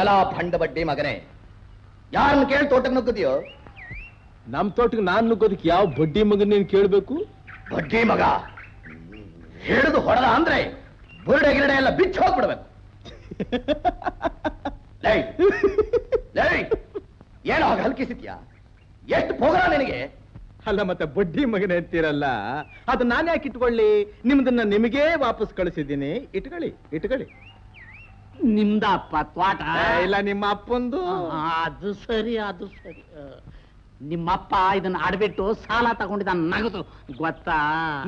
ಎಲ್ಲ ಭಂಡ ಬಡ್ಡಿ ಮಗನೇ, ಯಾರನ್ನ ಕೇಳಿ ತೋಟಕ್ಕೆ ನುಗ್ಗದಿಯೋ? ನಮ್ ತೋಟಕ್ಕೆ ನಾನ್ ನುಗ್ಗೋದಕ್ಕೆ ಯಾವ ಬಡ್ಡಿ ಮಗನ್ ನೀನ್ ಕೇಳ್ಬೇಕು? ಬಡ್ಡಿ ಮಗ ಹಿಡಿದು ಹೊಡೆದ ಅಂದ್ರೆ ಬುರುಡೆ ಗಿರಡೆ ಎಲ್ಲ ಬಿಚ್ಚ ಹೋಗ್ಬಿಡ್ಬೇಕು. ಏನೋ ಹಾಗೆ ಹಲ್ಕಿಸಿದ್ಯಾ? ಎಷ್ಟು ಪೋಗರ ನಿನಗೆ? ಅಲ್ಲ ಮತ್ತೆ ಬಡ್ಡಿ ಮಗನೇ ಅಂತೀರಲ್ಲ, ಅದು ನಾನು ಯಾಕೆ ಇಟ್ಕೊಳ್ಳಿ? ನಿಮ್ದನ್ನ ನಿಮಗೇ ವಾಪಸ್ ಕಳಿಸಿದ್ದೀನಿ, ಇಟ್ಕೊಳ್ಳಿ ಇಟ್ಕೊಳ್ಳಿ. ನಿಮ್ದಪ್ಪ ತ್ವಾಟ? ಇಲ್ಲ, ನಿಮ್ಮ ಅಪ್ಪಂದು. ಅದು ಸರಿ, ಅದು ಸರಿ. ನಿಮ್ಮಪ್ಪ ಇದನ್ನ ಆಡ್ಬಿಟ್ಟು ಸಾಲ ತಗೊಂಡಿದ್ದ ನಗದು, ಗೊತ್ತಾ?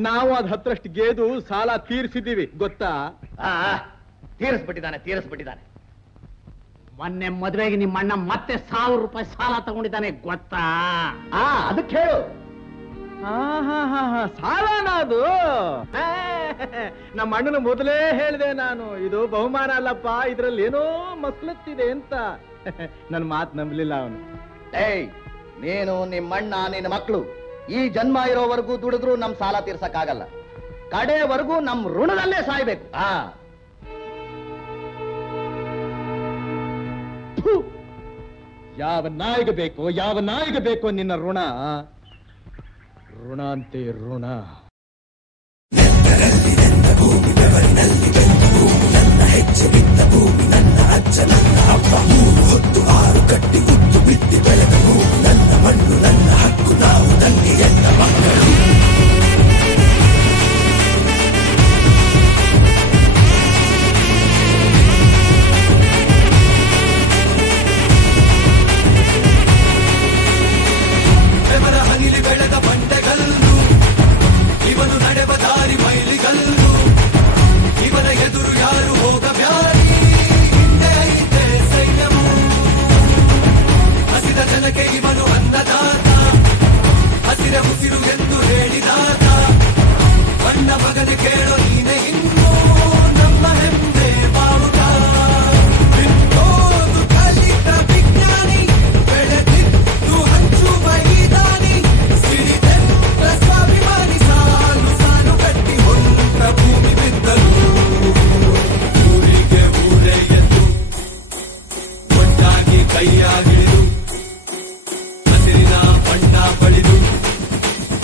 ನಾವು ಅದ್ 10ರಷ್ಟು ಗೇದು ಸಾಲ ತೀರಿಸಿದ್ದೀವಿ, ಗೊತ್ತಾ? ತೀರಿಸ್ಬಿಟ್ಟಿದ್ದಾನೆ. ಮೊನ್ನೆ ಮದುವೆಗೆ ನಿಮ್ಮ ಅಣ್ಣ ಮತ್ತೆ 1000 ರೂಪಾಯಿ ಸಾಲ ತಗೊಂಡಿದ್ದಾನೆ, ಗೊತ್ತಾ? ಅದಕ್ಕೆ ಹೇಳು. ಸಾಲನ ಅದು? ನಮ್ಮ ಅಣ್ಣನ ಮೊದಲೇ ಹೇಳಿದೆ ನಾನು, ಇದು ಬಹುಮಾನ ಅಲ್ಲಪ್ಪ, ಇದ್ರಲ್ಲಿ ಏನೋ ಮಸ್ಲತ್ತಿದೆ ಅಂತ. ನನ್ನ ಮಾತು ನಂಬಲಿಲ್ಲ ಅವನು. ನೀನು, ನಿಮ್ಮಣ್ಣ, ನಿನ್ನ ಮಕ್ಕಳು ಈ ಜನ್ಮ ಇರೋವರೆಗೂ ದುಡಿದ್ರು ನಮ್ ಸಾಲ ತೀರ್ಸಕ್ಕಾಗಲ್ಲ. ಕಡೆವರೆಗೂ ನಮ್ ಋಣದಲ್ಲೇ ಸಾಯ್ಬೇಕು. ಯಾವ ನಾಯಿಗೆ ಬೇಕೋ ನಿನ್ನ ಋಣ? ಋಣ ಅಂತೆ ಋಣ. ನನ್ನ ಹೆಜ್ಜೆ ಬಿದ್ದ ಭೂಮಿ, ನನ್ನ ಅಜ್ಜ, ನನ್ನ ಅಪ್ಪ, 3 ಹೊತ್ತು 6 ಕಟ್ಟಿ ಉದ್ದು ಬಿತ್ತಿ ಬೆಳೆದ ಭೂಮಿ, ನನ್ನ ಮಣ್ಣು, ನನ್ನ ಹಕ್ಕು, ನಾವು ತಂಗಿ ಎಂದ ಮಕ್ಕಳು. ಹನಿಲಿ ಬೆಳೆದ ಬಂಡೆಗಲ್ಲು, ಇವನು ನಡೆವ ದಾರಿ ಮೈಲಿಗಲ್ಲು, ಇವನ ಎದುರು ಯಾರು ಹೋಗಬ್ಯಾರಿ, ಹಿಂದೆ ಐತೆ ಸೈನ್ಯವು, ಹಸಿದ ಜನಕ್ಕೆ ಇವನು ಅನ್ನದಾತ, ಹಸಿರ ಉಸಿರು ಎಂದು ಹೇಳಿದಾತ, ಬಣ್ಣ ಮಗನೆ ಕೇಳೋ ನೀನೆ ಇನ್ನು ನಮ್ಮ ಹೆಮ್ಮೆ ಬಾವುಟ, ಬಿಟ್ಟೋದು ಕಲಿತ ವಿಜ್ಞಾನಿ, ಬೆಳೆದಿದ್ದು ಹಂಚುವ ಈದಾನಿ, ಸಿಡಿದೆಂತ ಸ್ವಾಭಿಮಾನಿ, ಸಾಲು ಸಾಲು ಕಟ್ಟಿ ಹೊಂಟ ಭೂಮಿ ಬಿದ್ದಲು, ಊರಿಗೆ ಊರೇ ಎದ್ದು ಒಟ್ಟಾಗಿ ಕೈಯಾಗಿಳಿದು ಹಸಿರಿನ ಬಣ್ಣ ಬಳಿದು,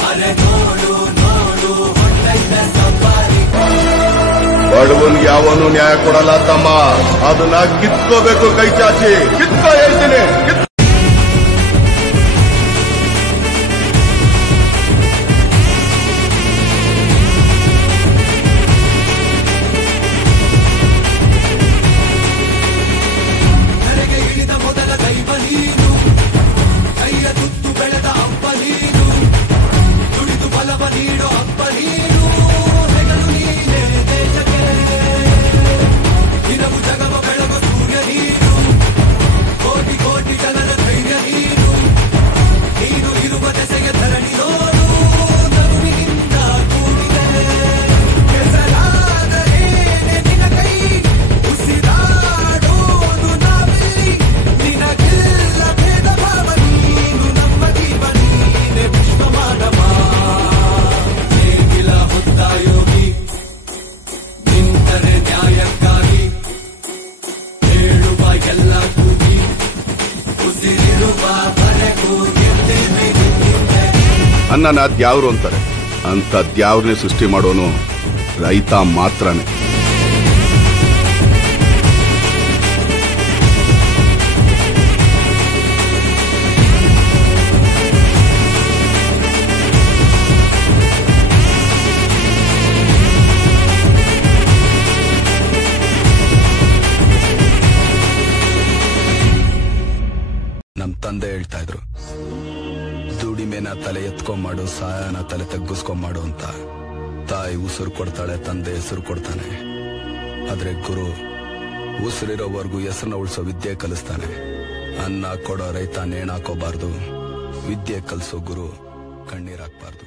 ಅರೆ ನೋಡು ನೋಡು ಹೊಟ್ಟೈತೆ ಸಫಾರಿ. ಬಡವನ್ಗೆ ಯಾವನು ನ್ಯಾಯ ಕೊಡಲ್ಲ ತಮ್ಮ, ಅದನ್ನ ಕಿತ್ಕೋಬೇಕು, ಕೈ ಚಾಚಿ ಕಿತ್ಕೋ ಹೇಳ್ತೀನಿ. ನೆರೆಗೆ ಇಳಿದ ಮೊದಲ ದೈವ ನೀನು, ಕೈಯ ತುತ್ತು ಬೆಳೆದ ಅಪ್ಪ ನೀನು, ದುಡಿದು ಬಲವ ನೀಡೋ ಅಪ್ಪ ನೀನು, ಹೆಗಲು ನೀನೇ ದೇಶಕ್ಕೆ, ದಿನವು ಜಗವ ಬೆಳಗು ಸೂರ್ಯ ನೀನು, ಕೋಟಿ ಕೋಟಿ ಜನರ ಧೈರ್ಯ ನೀನು, ನೀನು ಇರುವ ದೆಸೆಯ ಧರಣಿ ನೋಡು, ನಗುವಿನಿಂದ ಕೂಡಿದೆ, ಕೆಸರಾದರೇನೆ ನಿನ ಕೈ, ಉಸಿರಾಡೋದು ನಾವಿಲ್ಲಿ, ನಿನಗಿಲ್ಲ ಭೇದ ಭಾವ, ನೀನು ನಮ್ಮ ಜೀವ, ನೀನೆ ವಿಶ್ವ ಮಾನವ, ನೇಗಿಲ ಹೊತ್ತ ಯೋಗಿ, ನಿಂತರೆ ನ್ಯಾಯಕ್ಕಾಗಿ, ಹೇಳುವ ಎಲ್ಲ ಕೂಗಿ, ಉಸಿರಿರುವ ಬರೆಗೂ ಗೆದ್ದೇವೆ ಗೆದ್ದಿದ್ದೆ. ಅನ್ನನ ದ್ಯಾವ್ರು ಅಂತಾರೆ, ಅಂತ ದ್ಯಾವ್ರನ್ನೇ ಸೃಷ್ಟಿ ಮಾಡೋನು ರೈತ ಮಾತ್ರನೇ. ನಮ್ ತಂದೆ ಹೇಳ್ತಾ ಇದ್ರು, ದುಡಿಮೆನ ತಲೆ ಎತ್ಕೊಂಡ್ಮಾಡು, ಸಹಾಯನ ತಲೆ ತಗ್ಗಿಸ್ಕೊಂಡ್ಮಾಡು ಅಂತ. ತಾಯಿ ಉಸಿರು ಕೊಡ್ತಾಳೆ, ತಂದೆ ಹೆಸರು ಕೊಡ್ತಾನೆ. ಆದ್ರೆ ಗುರು ಉಸಿರಿರೋವರೆಗೂ ಹೆಸರನ್ನ ಉಳಿಸೋ ವಿದ್ಯೆ ಕಲಿಸ್ತಾನೆ. ಅನ್ನ ಕೊಡೋ ರೈತ ನೇಣಾಕೋಬಾರ್ದು, ವಿದ್ಯೆ ಕಲಿಸೋ ಗುರು ಕಣ್ಣೀರಾಕ್ಬಾರ್ದು.